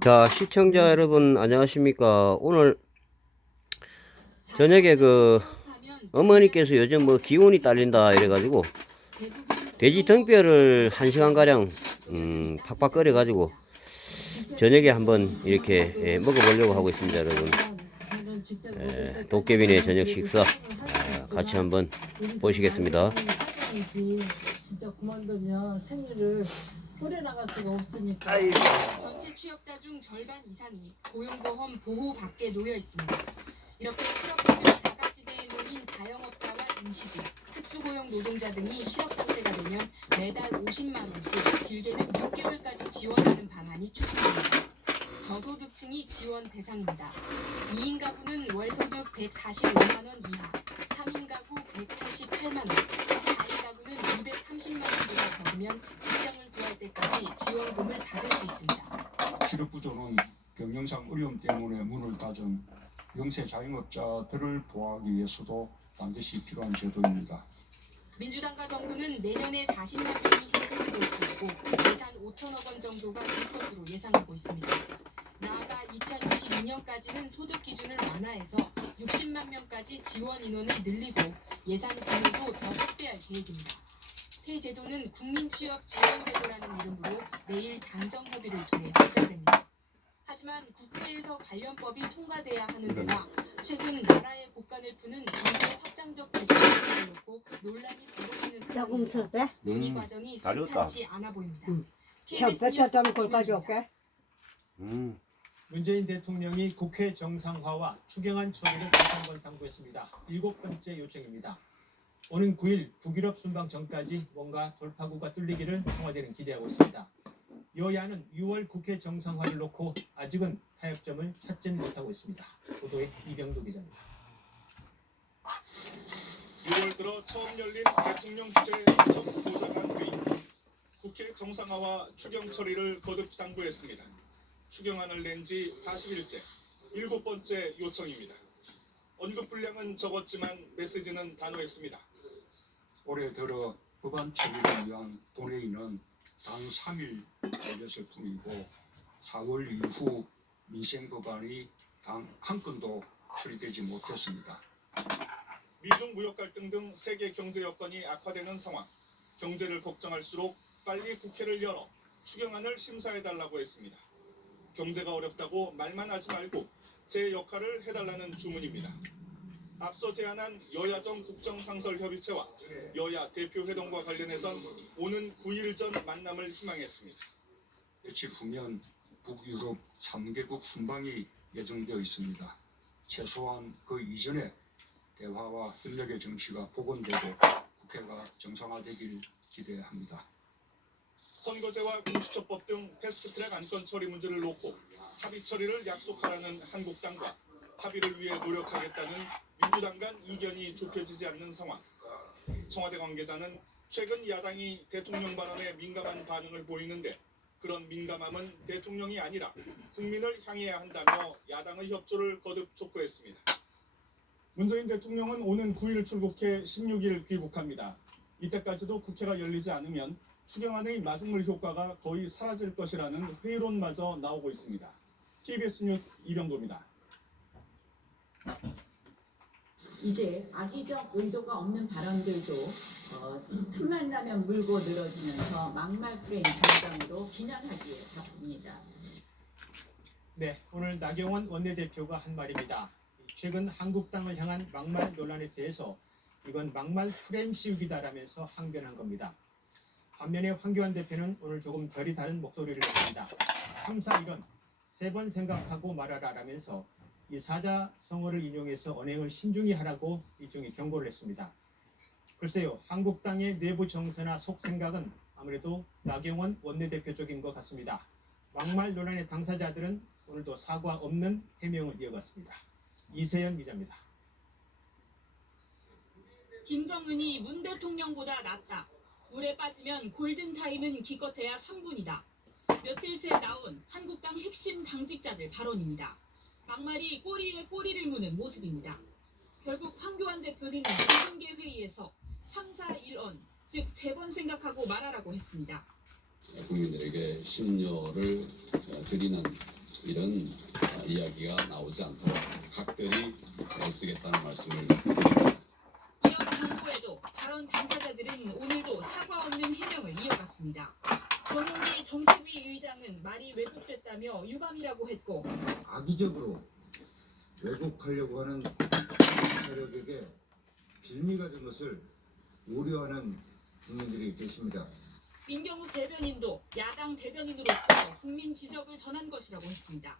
자, 시청자 여러분 안녕하십니까. 오늘 저녁에 어머니께서 요즘 기운이 딸린다 이래가지고 돼지 등뼈를 1시간가량 팍팍 끓여가지고 저녁에 한번 이렇게 먹어보려고 하고 있습니다. 여러분, 도깨비네 저녁 식사 같이 한번 보시겠습니다. 진짜 그만두면 생일을 뿌려나갈 수가 없으니까. 전체 취업자 중 절반 이상이 고용보험 보호 밖에 놓여 있습니다. 이렇게 실업급여 사각지대에 놓인 자영업자와 임시직, 특수고용 노동자 등이 실업 상태가 되면 매달 50만 원씩, 길게는 6개월까지 지원하는 방안이 추진됩니다. 저소득층이 지원 대상입니다. 2인 가구는 월소득 145만 원 이하, 3인 가구 188만 원, 4인 가구는 230만 원보다 적으면 직장을 구할 때까지 지원금을 받을 수 있습니다. 실업부조는 경영상 어려움 때문에 문을 닫은 영세 자영업자들을 보호하기 위해서도 반드시 필요한 제도입니다. 민주당과 정부는 내년에 40만 명이 혜택을 볼 수 있고 예산 5천억 원 정도가 들 것으로 예상하고 있습니다. 나아가 2022년까지는 소득 기준을 완화해서 60만 명까지 지원 인원을 늘리고 예산 규모도 더 확대할 계획입니다. 새 제도는 국민취업지원제도라는 이름으로 내일 당정협의를 통해 결정됩니다. 하지만 국회에서 관련법이 통과돼야 하는 데다 최근 나라의 곳간을 푸는 정부 확장적 재정을 놓고 논란이 벌어지는 상황에서 논의 과정이 순탄치 않아 보입니다. KBS 뉴스 김현주입니다. 문재인 대통령이 국회 정상화와 추경안 처리를 다시 한번 당부했습니다. 7번째 요청입니다. 오는 9일 북유럽 순방 전까지 뭔가 돌파구가 뚫리기를 청와대는 기대하고 있습니다. 여야는 6월 국회 정상화를 놓고 아직은 타협점을 찾지는 못하고 있습니다. 보도에 이병도 기자입니다. 6월 들어 처음 열린 대통령 주재 우선 보좌관 회의. 국회 정상화와 추경 처리를 거듭 당부했습니다. 추경안을 낸 지 40일째, 7번째 요청입니다. 언급 분량은 적었지만 메시지는 단호했습니다. 올해 들어 법안 처리를 위한 본회의는 단 3일 열렸을 뿐이고 4월 이후 민생 법안이 단 한 건도 처리되지 못했습니다. 미중 무역 갈등 등 세계 경제 여건이 악화되는 상황, 경제를 걱정할수록 빨리 국회를 열어 추경안을 심사해달라고 했습니다. 경제가 어렵다고 말만 하지 말고 제 역할을 해달라는 주문입니다. 앞서 제안한 여야정 국정상설협의체와 여야 대표회동과 관련해선 오는 9일 전 만남을 희망했습니다. 며칠 후면 북유럽 3개국 순방이 예정되어 있습니다. 최소한 그 이전에 대화와 협력의 정치가 복원되고 국회가 정상화되길 기대합니다. 선거제와 공수처법 등 패스트트랙 안건 처리 문제를 놓고 합의 처리를 약속하라는 한국당과 합의를 위해 노력하겠다는 민주당 간 이견이 좁혀지지 않는 상황. 청와대 관계자는 최근 야당이 대통령 발언에 민감한 반응을 보이는데 그런 민감함은 대통령이 아니라 국민을 향해야 한다며 야당의 협조를 거듭 촉구했습니다. 문재인 대통령은 오는 9일 출국해 16일 귀국합니다. 이때까지도 국회가 열리지 않으면 추경안의 마중물 효과가 거의 사라질 것이라는 회의론마저 나오고 있습니다. KBS 뉴스 이병도입니다. 이제 악의적 의도가 없는 발언들도 틈만 나면 물고 늘어지면서 막말 프레임 정당으로 비난하기에 바쁩니다. 네, 오늘 나경원 원내대표가 한 말입니다. 최근 한국당을 향한 막말 논란에 대해서 이건 막말 프레임 씌우기다라면서 항변한 겁니다. 반면에 황교안 대표는 오늘 조금 결이 다른 목소리를 냈습니다. 3, 4, 1은 3번 생각하고 말하라라면서 이 사자성어를 인용해서 언행을 신중히 하라고 일종의 경고를 했습니다. 글쎄요, 한국당의 내부 정서나 속생각은 아무래도 나경원 원내대표 쪽인 것 같습니다. 막말 논란의 당사자들은 오늘도 사과 없는 해명을 이어갔습니다. 이세연 기자입니다. 김정은이 문 대통령보다 낫다. 물에 빠지면 골든타임은 기껏해야 3분이다. 며칠 새 나온 한국당 핵심 당직자들 발언입니다. 막말이 꼬리에 꼬리를 무는 모습입니다. 결국 황교안 대표는 비공개 회의에서 3, 4, 1언, 즉 3번 생각하고 말하라고 했습니다. 국민들에게 심려를 드리는 이런 이야기가 나오지 않도록 각별히 애쓰겠다는 말씀을 드립니다. 이런 경고에도 발언 당사자들은 오늘도 사과 없는 해명을 이어갔습니다. 전용기 정책위 의장은 말이 왜곡됐다며 유감이라고 했고 악의적으로 왜곡하려고 하는 세력에게 빌미가 된 것을 우려하는 국민들이 계십니다. 민경욱 대변인도 야당 대변인으로서 국민 지적을 전한 것이라고 했습니다.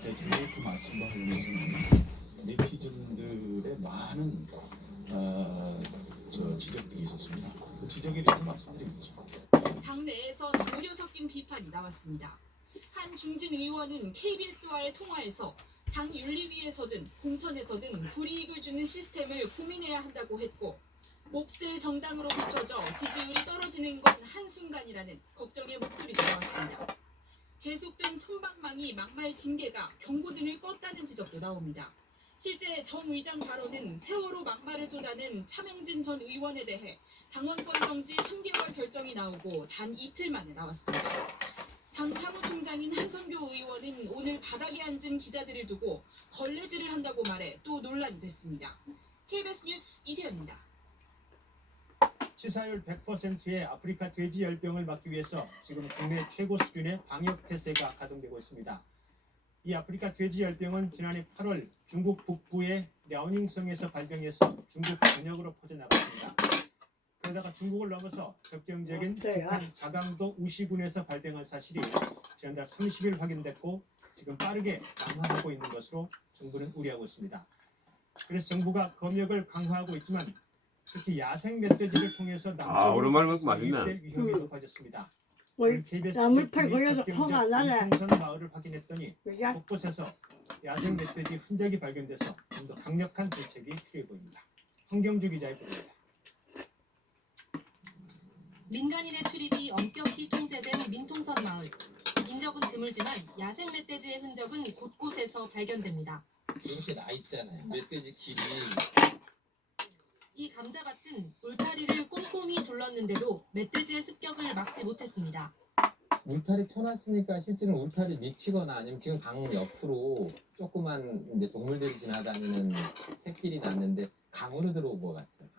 대통령의 그 말씀과 관련해서는 네티즌들의 많은 지적들이 있었습니다. 그 지적에 대해서 말씀드립니다. 당내에선 오려 섞인 비판이 나왔습니다. 한 중진 의원은 KBS와의 통화에서 당 윤리위에서든 공천에서든 불이익을 주는 시스템을 고민해야 한다고 했고 몹쓸 정당으로 비춰져 지지율이 떨어지는 건 한순간이라는 걱정의 목소리도 나왔습니다. 계속된 솜방망이 막말 징계가 경고등을 껐다는 지적도 나옵니다. 실제 정 의장 발언은 세월호 막말을 쏟아낸 차명진 전 의원에 대해 당원권 정지 3개월 결정이 나오고 단 이틀 만에 나왔습니다. 당 사무총장인 한선교 의원은 오늘 바닥에 앉은 기자들을 두고 걸레질을 한다고 말해 또 논란이 됐습니다. KBS 뉴스 이세연입니다. 치사율 100%의 아프리카 돼지열병을 막기 위해서 지금 국내 최고 수준의 방역 태세가 가동되고 있습니다. 이 아프리카 돼지열병은 지난해 8월 중국 북부의 랴오닝성에서 발병해서 중국 전역으로 퍼져나갔습니다. 그러다가 중국을 넘어서 접경적인 북한 자강도 우시군에서 발병한 사실이 지난달 30일 확인됐고 지금 빠르게 강화하고 있는 것으로 정부는 우려하고 있습니다. 그래서 정부가 검역을 강화하고 있지만 특히 야생 멧돼지를 통해서 남쪽으로 유입될 위험이 높아졌습니다. KBS 나물팔 걸려서 포가 안 나네. 민통선 마을을 확인했더니 곳곳에서 야생 멧돼지 흔적이 발견돼서 좀 더 강력한 대책이 필요해 보입니다. 황경주 기자의 보도입니다. 민간인의 출입이 엄격히 통제된 민통선 마을. 인적은 드물지만 야생 멧돼지의 흔적은 곳곳에서 발견됩니다. 이렇게 나 있잖아요. 멧돼지 길이. 이 감자밭은 울타리를 꼼꼼히 둘렀는데도 멧돼지의 습격을 막지 못했습니다. 울타리 쳐놨으니까 실제는 울타리 미치거나 아니면 지금 강 옆으로 조그만 이제 동물들이 지나다니는 새길이 났는데 강으로 들어온 것 같아요.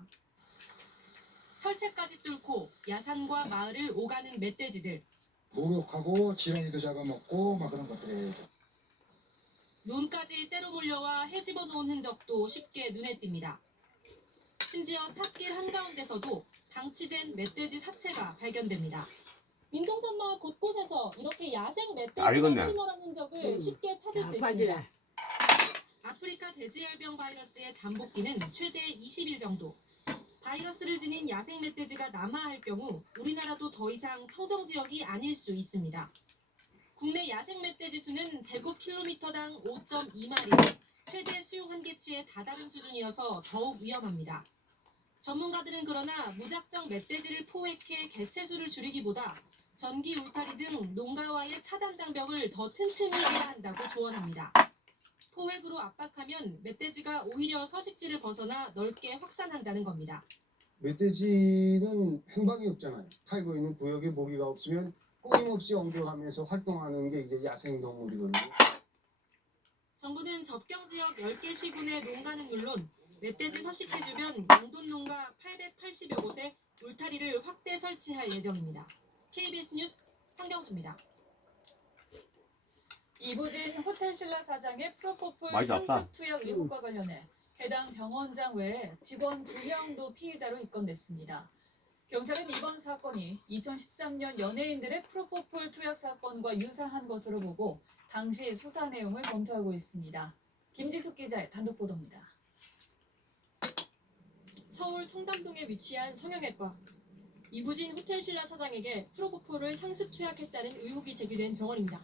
철책까지 뚫고 야산과 마을을 오가는 멧돼지들. 목욕하고 지렁이도 잡아먹고 막 그런 것들이. 논까지 때로 몰려와 헤집어 놓은 흔적도 쉽게 눈에 띕니다. 심지어 찻길 한가운데서도 방치된 멧돼지 사체가 발견됩니다. 민통선 마을 곳곳에서 이렇게 야생 멧돼지가 출몰한 흔적을 쉽게 찾을 수 있습니다. 아프리카 돼지열병 바이러스의 잠복기는 최대 20일 정도. 바이러스를 지닌 야생 멧돼지가 남하할 경우 우리나라도 더 이상 청정지역이 아닐 수 있습니다. 국내 야생 멧돼지 수는 제곱킬로미터당 5.2마리로 최대 수용 한계치에 다다른 수준이어서 더욱 위험합니다. 전문가들은 그러나 무작정 멧돼지를 포획해 개체수를 줄이기보다 전기 울타리 등 농가와의 차단 장벽을 더 튼튼히 해야 한다고 조언합니다. 포획으로 압박하면 멧돼지가 오히려 서식지를 벗어나 넓게 확산한다는 겁니다. 멧돼지는 행방이 없잖아요. 살고 있는 구역에 모기가 없으면 끊임없이 옮겨가면서 활동하는 게 이제 야생동물이거든요. 정부는 접경지역 10개 시군의 농가는 물론 멧돼지 서식지 주변 영돈 농가 880여 곳에 울타리를 확대 설치할 예정입니다. KBS 뉴스 황경수입니다. 이부진 호텔신라 사장의 프로포폴 상습 투약 의혹과 관련해 해당 병원장 외에 직원 2명도 피의자로 입건됐습니다. 경찰은 이번 사건이 2013년 연예인들의 프로포폴 투약 사건과 유사한 것으로 보고 당시 수사 내용을 검토하고 있습니다. 김지숙 기자의 단독 보도입니다. 서울 청담동에 위치한 성형외과. 이부진 호텔신라 사장에게 프로포폴을 상습 투약했다는 의혹이 제기된 병원입니다.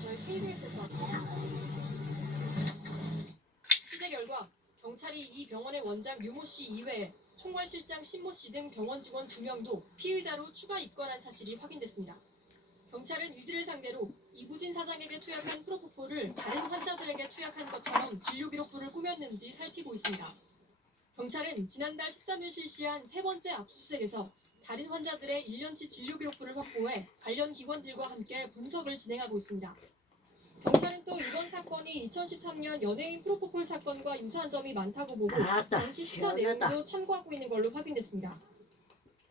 저희 KBS에서 취재 결과 경찰이 이 병원의 원장 유모 씨 이외에 총괄실장 신모 씨 등 병원 직원 2명도 피의자로 추가 입건한 사실이 확인됐습니다. 경찰은 이들을 상대로 이부진 사장에게 투약한 프로포폴을 다른 환자들에게 투약한 것처럼 진료기록부를 꾸몄는지 살피고 있습니다. 경찰은 지난달 13일 실시한 세 번째 압수수색에서 다른 환자들의 1년치 진료 기록부를 확보해 관련 기관들과 함께 분석을 진행하고 있습니다. 경찰은 또 이번 사건이 2013년 연예인 프로포폴 사건과 유사한 점이 많다고 보고 당시 수사 내용도 참고하고 있는 걸로 확인됐습니다.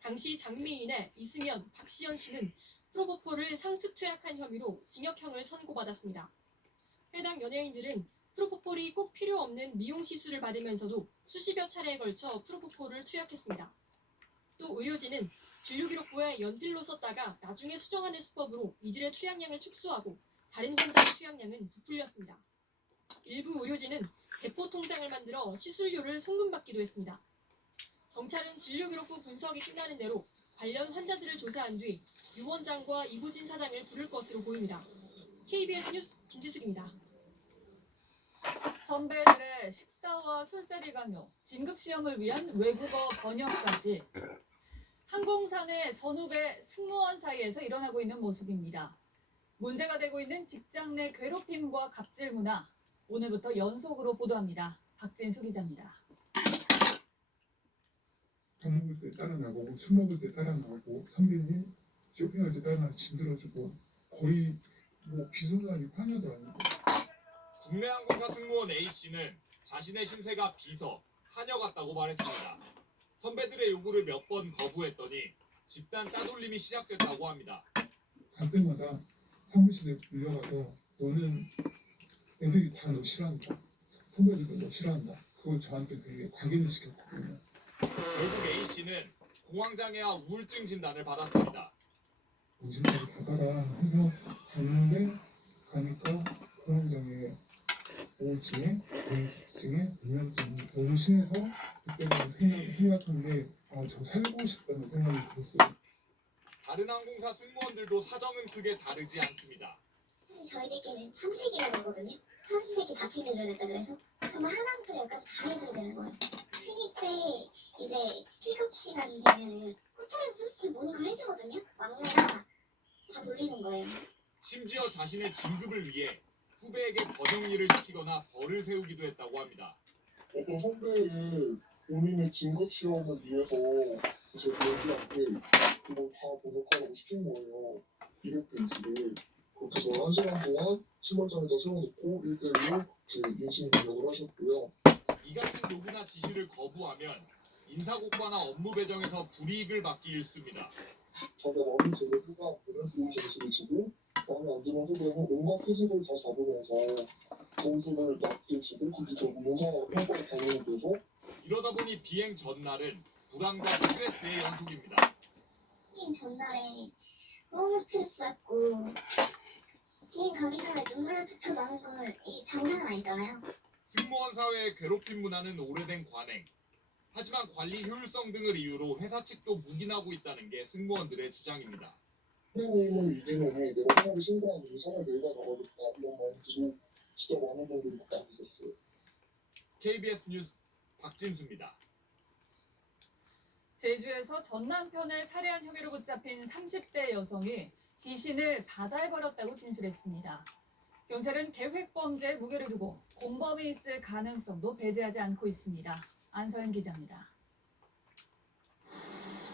당시 장미인의 이승연, 박시연 씨는 프로포폴을 상습 투약한 혐의로 징역형을 선고받았습니다. 해당 연예인들은 프로포폴이 꼭 필요 없는 미용 시술을 받으면서도 수십여 차례에 걸쳐 프로포폴을 투약했습니다. 또 의료진은 진료기록부에 연필로 썼다가 나중에 수정하는 수법으로 이들의 투약량을 축소하고 다른 환자의 투약량은 부풀렸습니다. 일부 의료진은 대포 통장을 만들어 시술료를 송금받기도 했습니다. 경찰은 진료기록부 분석이 끝나는 대로 관련 환자들을 조사한 뒤 유 원장과 이부진 사장을 부를 것으로 보입니다. KBS 뉴스 김지숙입니다. 선배들의 식사와 술자리 강요, 진급시험을 위한 외국어 번역까지 항공사 내 선후배 승무원 사이에서 일어나고 있는 모습입니다. 문제가 되고 있는 직장 내 괴롭힘과 갑질 문화, 오늘부터 연속으로 보도합니다. 박진수 기자입니다. 밥 먹을 때 따라 나가고 술 먹을 때 따라 나가고 선배님 쇼핑할 때 따라 짐 들어주고 거의 뭐 비서도 아니고 하나도 아니고. 국내 항공사 승무원 A씨는 자신의 신세가 비서, 하녀 같다고 말했습니다. 선배들의 요구를 몇 번 거부했더니 집단 따돌림이 시작됐다고 합니다. 갈 때마다 사무실에 불려가서 너는 애들이 다 너 싫어한다. 선배들도 너 싫어한다. 그걸 저한테 되게 각인을 시켰거든요. 결국 A씨는 공황장애와 우울증 진단을 받았습니다. 정신과를 가봐라 해서 갔는데 가니까 공황장애, 우울증에, 공황증에, 불면증이 너무 심해서 그때는 생각한 게 저 살고 싶다는 생각이 들었어요. 다른 항공사 승무원들도 사정은 크게 다르지 않습니다. 사실 저희들끼리는 3세기가 되거든요. 3세기 다 챙겨줘야 된다 그래서 정말 하나부터 열까지 다 해줘야 되는 거예요. 생일 때 이제 픽업 시간 되면은 호텔에서 수술 모니터 해주거든요. 막내가 다 돌리는 거예요. 심지어 자신의 진급을 위해 후배에게 번역 일을 시키거나 벌을 세우기도 했다고 합니다. 어떤 선배를 본인의 진급 시험을 위해서 이제 여기한테 그걸 다 번역하라고 시킨 거예요. 200페이지를. 그렇게 해서 1시간 동안 신발장에다 세워놓고 1대1로 인신 번역을 하셨고요. 이 같은 요구나 지시를 거부하면 인사고과나 업무 배정에서 불이익을 받기 일쑤입니다. 자기가 마음이 들고 후배한테는 좋은 점수를 주고 마음에 안 드는 후배는 온갖 퇴직을 다 잡으면서 점수를 낮게 주고 그게 저 문화 평가를 당연히 돼서 이러다 보니 비행 전날은 불안과 스트레스의 연속입니다. 비행 전날에 너무 스트레스 받고 비행 가기 전에 눈물 부터 나는 건 이 장난 아니잖아요. 승무원 사회의 괴롭힘 문화는 오래된 관행. 하지만 관리 효율성 등을 이유로 회사 측도 묵인하고 있다는 게 승무원들의 주장입니다. 선생님을 이기면은 내가 사람을 신고하는 사람 내가 나가겠다 이런 마음들이 진짜 많은 분들이 갖고 있었어요. KBS 뉴스 박진수입니다. 제주에서 전 남편을 살해한 혐의로 붙잡힌 30대 여성이 지신을 바다에 버렸다고 진술했습니다. 경찰은 계획범죄에 무게를 두고 공범이 있을 가능성도 배제하지 않고 있습니다. 안서연 기자입니다.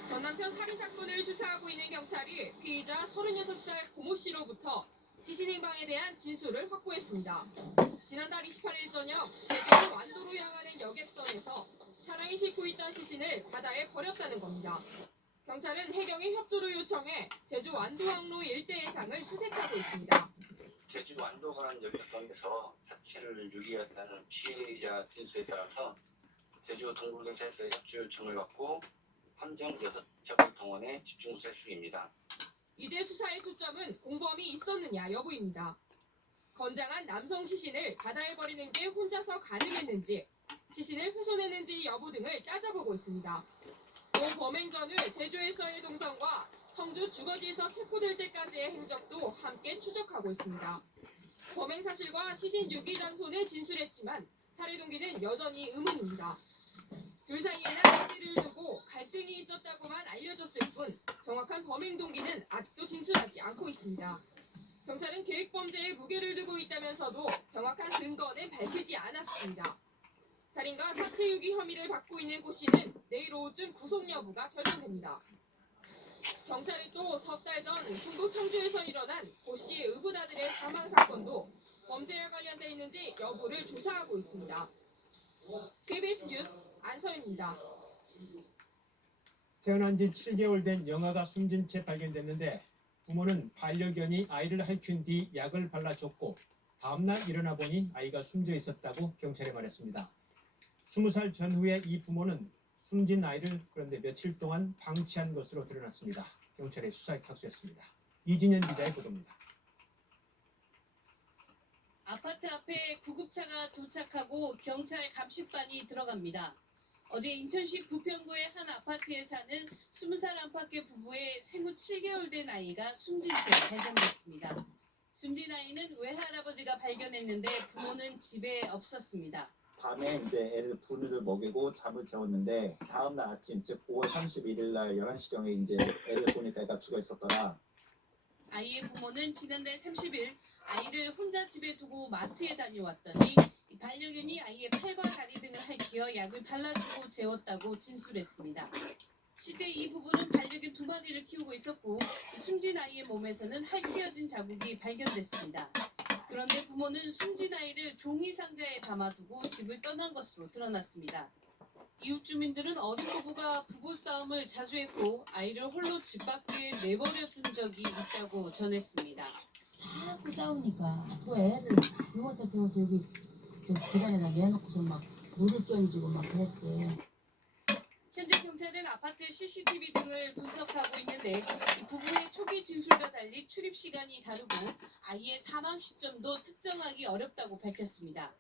전 남편 살인 사건을 수사하고 있는 경찰이 피의자 36살 고모 씨로부터 지신 행방에 대한 진술을 확보했습니다. 지난달 28일 저녁 제주 완도로 향하는 여객선에서 차량이 싣고 있던 시신을 바다에 버렸다는 겁니다. 경찰은 해경이 협조를 요청해 제주 완도항로 일대 해상을 수색하고 있습니다. 제주 완도 가는 여객선에서 사체를 유기했다는 피해자 진술에 따라서 제주 동부경찰서의 협조 요청을 받고 함정 6척을 동원해 집중 수색 중입니다. 이제 수사의 초점은 공범이 있었느냐 여부입니다. 건장한 남성 시신을 바다에 버리는 게 혼자서 가능했는지, 시신을 훼손했는지 여부 등을 따져보고 있습니다. 또 범행 전후 제주에서의 동선과 청주 주거지에서 체포될 때까지의 행적도 함께 추적하고 있습니다. 범행 사실과 시신 유기 장소는 진술했지만 살해 동기는 여전히 의문입니다. 둘 사이에는 아이들을 두고 갈등이 있었다고만 알려졌을 뿐 정확한 범행 동기는 아직도 진술하지 않고 있습니다. 경찰은 계획범죄에 무게를 두고 있다면서도 정확한 근거는 밝히지 않았습니다. 살인과 사체 유기 혐의를 받고 있는 고 씨는 내일 오후쯤 구속 여부가 결정됩니다. 경찰이 또 석 달 전 중국 청주에서 일어난 고씨 의붓아들의 사망 사건도 범죄와 관련돼 있는지 여부를 조사하고 있습니다. KBS 뉴스 안서입니다. 태어난 지 7개월 된 영아가 숨진 채 발견됐는데 부모는 반려견이 아이를 핥힌 뒤 약을 발라줬고 다음날 일어나 보니 아이가 숨져 있었다고 경찰에 말했습니다. 20살 전후에 이 부모는 숨진 아이를 그런데 며칠 동안 방치한 것으로 드러났습니다. 경찰에 수사에 착수했습니다. 이진현 기자의 보도입니다. 아파트 앞에 구급차가 도착하고 경찰 감식반이 들어갑니다. 어제 인천시 부평구의 한 아파트에 사는 20살 안팎의 부부의 생후 7개월 된 아이가 숨진 채 발견됐습니다. 숨진 아이는 외할아버지가 발견했는데 부모는 집에 없었습니다. 밤에 이제 애를 분유를 먹이고 잠을 재웠는데 다음날 아침 즉 5월 31일 날 11시경에 이제 애를 보니까 애가 죽어 있었더라. 아이의 부모는 지난달 30일 아이를 혼자 집에 두고 마트에 다녀왔더니 반려견이 아이의 팔과 다리 등을 핥혀 약을 발라주고 재웠다고 진술했습니다. 실제 이 부부는 반려견 2마리를 키우고 있었고 숨진 아이의 몸에서는 핥혀진 자국이 발견됐습니다. 그런데 부모는 숨진 아이를 종이 상자에 담아두고 집을 떠난 것으로 드러났습니다. 이웃 주민들은 어린 부부가 부부싸움을 자주 했고 아이를 홀로 집 밖에 내버려둔 적이 있다고 전했습니다. 자꾸 싸우니까 또 애를 유모차 태워서 여기 저 계단에다 내놓고서 막 물을 던지고 막 그랬대. 현재 경찰은 아파트 CCTV 등을 분석하고 있는데 이 부부의 초기 진술과 달리 출입 시간이 다르고 아이의 사망 시점도 특정하기 어렵다고 밝혔습니다.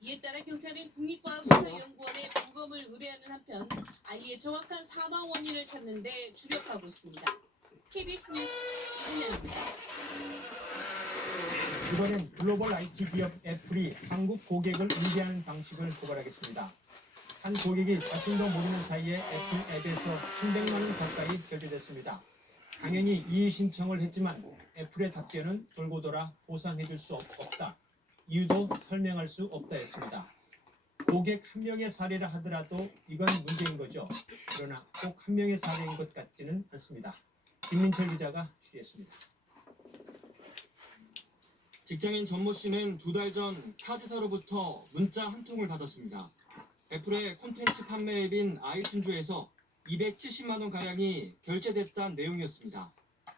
이에 따라 경찰은 국립과학수사연구원에 점검을 의뢰하는 한편 아이의 정확한 사망 원인을 찾는 데 주력하고 있습니다. KBS 뉴스 이진현입니다. 이번엔 글로벌 IT 기업 애플이 한국 고객을 응대하는 방식을 고발하겠습니다. 한 고객이 자신도 모르는 사이에 애플 앱에서 300만 원 가까이 결제됐습니다. 당연히 이의 신청을 했지만 애플의 답변은 돌고 돌아 보상해줄 수 없다. 이유도 설명할 수 없다 했습니다. 고객 한 명의 사례라 하더라도 이건 문제인 거죠. 그러나 꼭 한 명의 사례인 것 같지는 않습니다. 김민철 기자가 취재했습니다. 직장인 전모 씨는 2달 전 카드사로부터 문자 한 통을 받았습니다. 애플의 콘텐츠 판매 앱인 아이튠즈에서 270만 원 가량이 결제됐다는 내용이었습니다.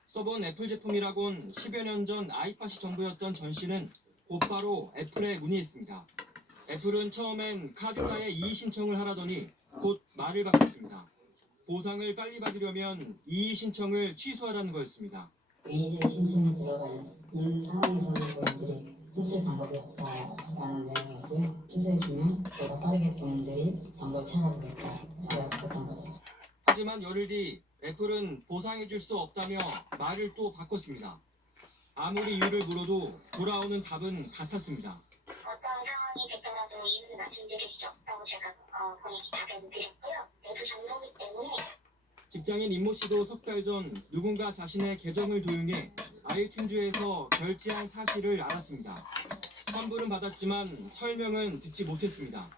써본 애플 제품이라곤 10여 년 전 아이팟이 전부였던 전 씨는 곧바로 애플에 문의했습니다. 애플은 처음엔 카드사에 이의 신청을 하라더니 곧 말을 바꿨습니다. 보상을 빨리 받으려면 이의 신청을 취소하라는 거였습니다. 이의 신청이 들어가 있는 상황에서는 본인들이 취소할 방법이 없다라는 내용이었고요. 취소해주면 보다 빠르게 본인들이 방법을 찾아보겠다라고 했던 거죠. 하지만 열흘 뒤 애플은 보상해줄 수 없다며 말을 또 바꿨습니다. 아무리 이유를 물어도 돌아오는 답은 같았습니다. 어떤 상황이 됐더라도 이유를 말씀드릴 수 없다고 제가 본인이 답변을 드렸고요. 내부 정보이기 때문에. 직장인 임모 씨도 석 달 전 누군가 자신의 계정을 도용해 아이튠즈에서 결제한 사실을 알았습니다. 환불은 받았지만 설명은 듣지 못했습니다.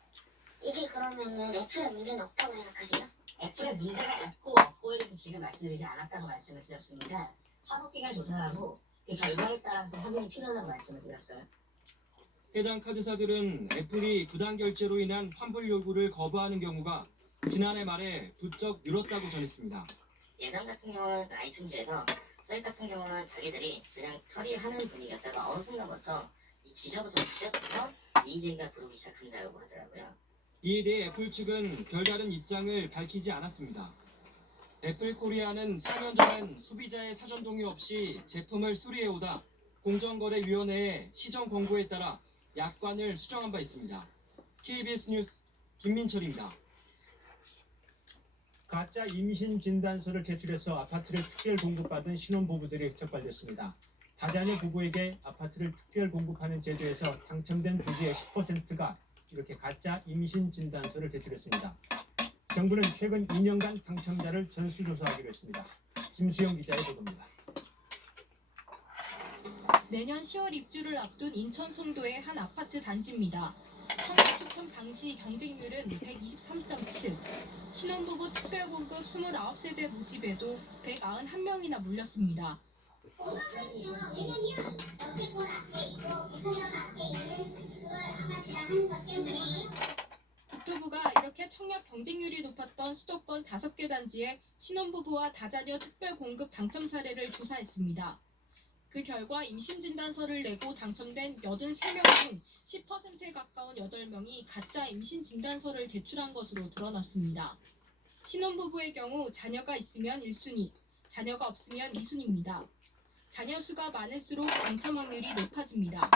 이게 그러면은 애플에 문제는 없다고 생각하세요? 애플에 문제가 없고 이렇게 지금 말씀드리지 않았다고 말씀을 드렸습니다. 사법기관 조사하고 그 결과에 따라서 확인이 필요하다고 말씀을 드렸어요. 해당 카드사들은 애플이 부당 결제로 인한 환불 요구를 거부하는 경우가 지난해 말에 부쩍 늘었다고 전했습니다. 예전 같은 경우는 아이튠즈에서 저희 같은 경우는 자기들이 그냥 처리하는 분위기였다가 어느 순간부터 이 기저부터 이의제기가 들어오기 시작한다고 하더라고요. 이에 대해 애플 측은 별다른 입장을 밝히지 않았습니다. 애플 코리아는 4년 전엔 소비자의 사전 동의 없이 제품을 수리해오다 공정거래위원회의 시정 권고에 따라 약관을 수정한 바 있습니다. KBS 뉴스 김민철입니다. 가짜 임신 진단서를 제출해서 아파트를 특별 공급받은 신혼부부들이 적발됐습니다. 다자녀 부부에게 아파트를 특별 공급하는 제도에서 당첨된 부부의 10%가 이렇게 가짜 임신 진단서를 제출했습니다. 정부는 최근 2년간 당첨자를 전수조사하기로 했습니다. 김수영 기자의 보도입니다. 내년 10월 입주를 앞둔 인천 송도의 한 아파트 단지입니다. 추첨 당시 경쟁률은 123.7. 신혼부부 특별공급 29세대 모집에도 191명이나 몰렸습니다. 국토부가 이렇게 청약 경쟁률이 높았던 수도권 5개 단지의 신혼부부와 다자녀 특별공급 당첨 사례를 조사했습니다. 그 결과 임신진단서를 내고 당첨된 83명 중 10%에 가까운 8명이 가짜 임신진단서를 제출한 것으로 드러났습니다. 신혼부부의 경우 자녀가 있으면 1순위, 자녀가 없으면 2순위입니다. 자녀 수가 많을수록 당첨 확률이 높아집니다.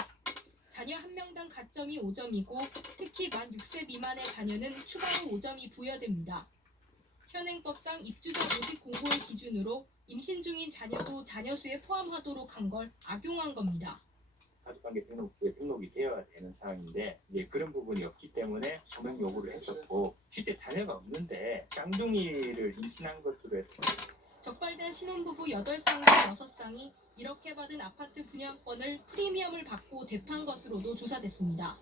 자녀 한 명당 가점이 5점이고 특히 만 6세 미만의 자녀는 추가로 5점이 부여됩니다. 현행법상 입주자 모집 공고의 기준으로 임신 중인 자녀도 자녀 수에 포함하도록 한 걸 악용한 겁니다. 가족관계 등록부에 등록이 되어야 되는 상황인데 이제 그런 부분이 없기 때문에 소명 요구를 했었고 실제 자녀가 없는데 쌍둥이를 임신한 것으로 해서 적발된 신혼부부 8쌍 중 6쌍이 이렇게 받은 아파트 분양권을 프리미엄을 받고 대파한 것으로도 조사됐습니다.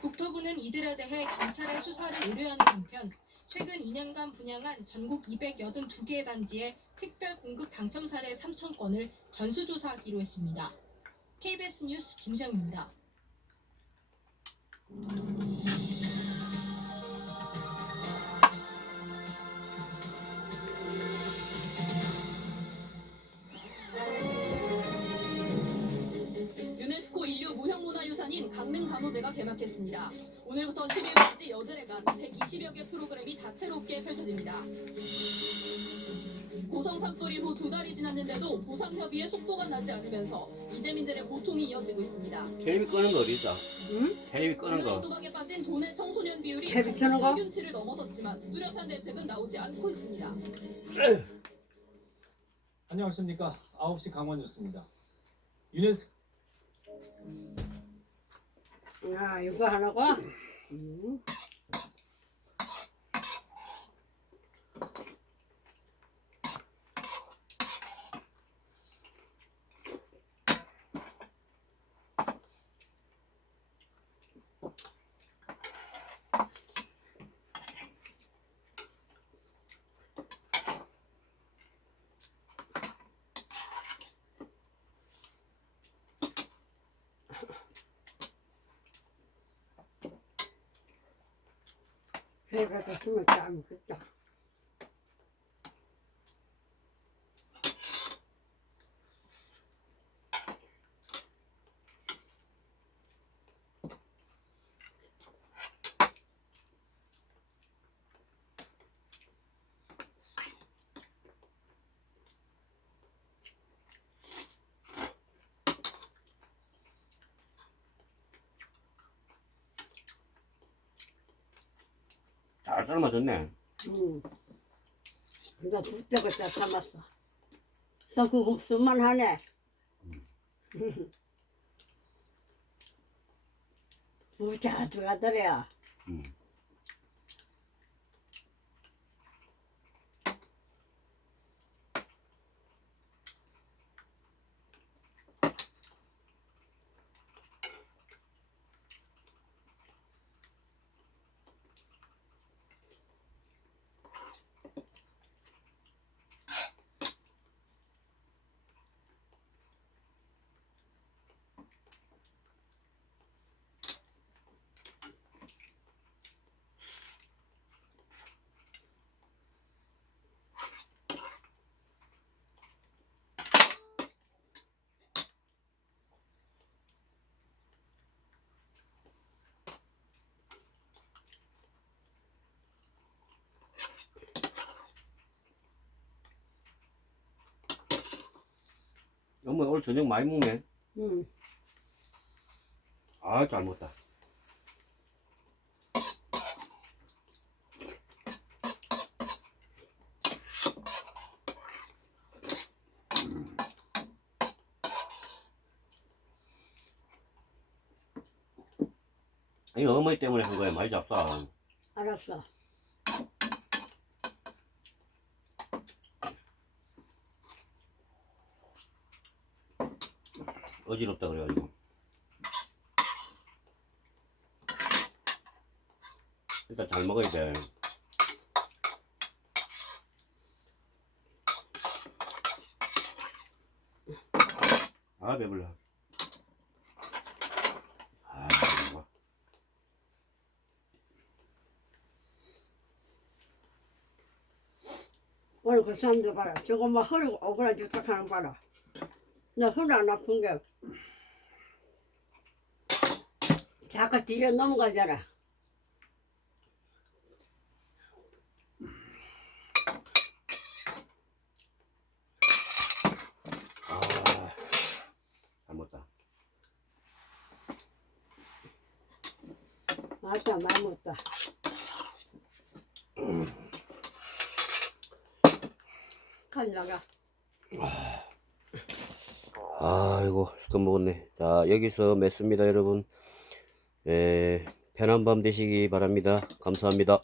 국토부는 이들에 대해 경찰에 수사를 의뢰하는 한편 최근 2년간 분양한 전국 282개 단지의 특별 공급 당첨 사례 3,000건을 전수조사하기로 했습니다. KBS 뉴스 김정입니다. 유네스코 인류 무형문화유산인 강릉간호제가 개막했습니다. 오늘부터 10일까지 여드레간 120여 개 프로그램이 다채롭게 펼쳐집니다. 고성 삽돌이 후 2달이 지났는데도 보상 협의에 속도가 나지 않으면서 이재민들의 고통이 이어지고 있습니다. 텔레비 끄는 거 어디다? 응? 텔레비 끄는 거. 도박에 빠진 도내 청소년 비율이 텔레비 끄는 거? 평균치를 넘어섰지만 뚜렷한 대책은 나오지 않고 있습니다. 안녕하십니까. 9시 강원 뉴스입니다. 유네스코 이거 하나고? 배가 됐으면 짬겠다. 잘 삶아졌네. 나 국대가 잘 삶았어. 쓸만하네. 부자 들어가더래요. 어머 오늘 저녁 많이 먹네. 아, 잘 먹었다. 이거 어머니 때문에 한 거야. 많이 잡사. 알았어. 어지럽다 그래가지고. 일단 잘 먹어야 돼. 아, 배불러. 아, 정말. 오늘 그 사람들 봐라. 저거 막 허리 오그라질 딱 하는 봐라. 나 허리 안 아픈 게 자꾸 뒤로 넘어가잖아. 잘 먹자. 맞다, 많이 먹다. 가져가. 아이고, 실컷 먹었네. 자, 여기서 맺습니다, 여러분. 편한 밤 되시기 바랍니다. 감사합니다.